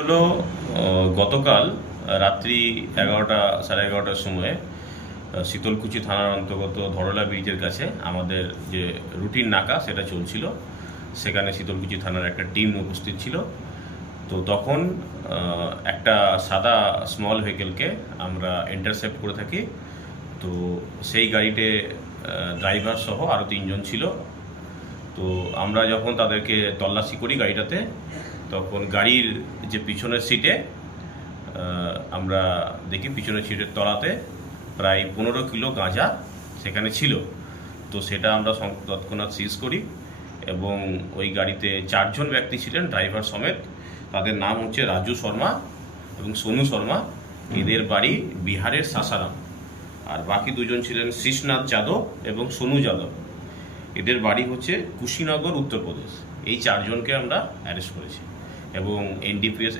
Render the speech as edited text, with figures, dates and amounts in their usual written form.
হলো গতকাল রাত্রি 11টা সাড়ে 11টার সময় শীতলকুচি থানার অন্তর্গত ধরলা ব্রিজের কাছে আমাদের যে রুটিন নাকা সেটা চলছিল। সেখানে শীতলকুচি থানার একটা টিম উপস্থিত ছিল। তো তখন একটা সাদা স্মল ভেহিকেলকে আমরা ইন্টারসেপ্ট করে থাকি। তো সেই গাড়িতে ড্রাইভার সহ আরও 3জন ছিল। তো আমরা যখন তাদেরকে তল্লাশি করি গাড়িটাতে, তখন গাড়ির যে পিছনের সিটে আমরা দেখি পিছনের সিটের তলাতে প্রায় 15 কিলো গাঁজা সেখানে ছিল। তো সেটা আমরা তৎক্ষণাৎ সিজ করি এবং ওই গাড়িতে 4জন ব্যক্তি ছিলেন ড্রাইভার সমেত। তাদের নাম হচ্ছে রাজু শর্মা এবং সোনু শর্মা। এদের বাড়ি বিহারের সাসারাম। আর বাকি 2জন ছিলেন শীষনাথ যাদব এবং সোনু যাদব। এদের বাড়ি হচ্ছে কুশীনগর, উত্তরপ্রদেশ। এই 4জনকে আমরা অ্যারেস্ট করেছি এবং এনডিপিএস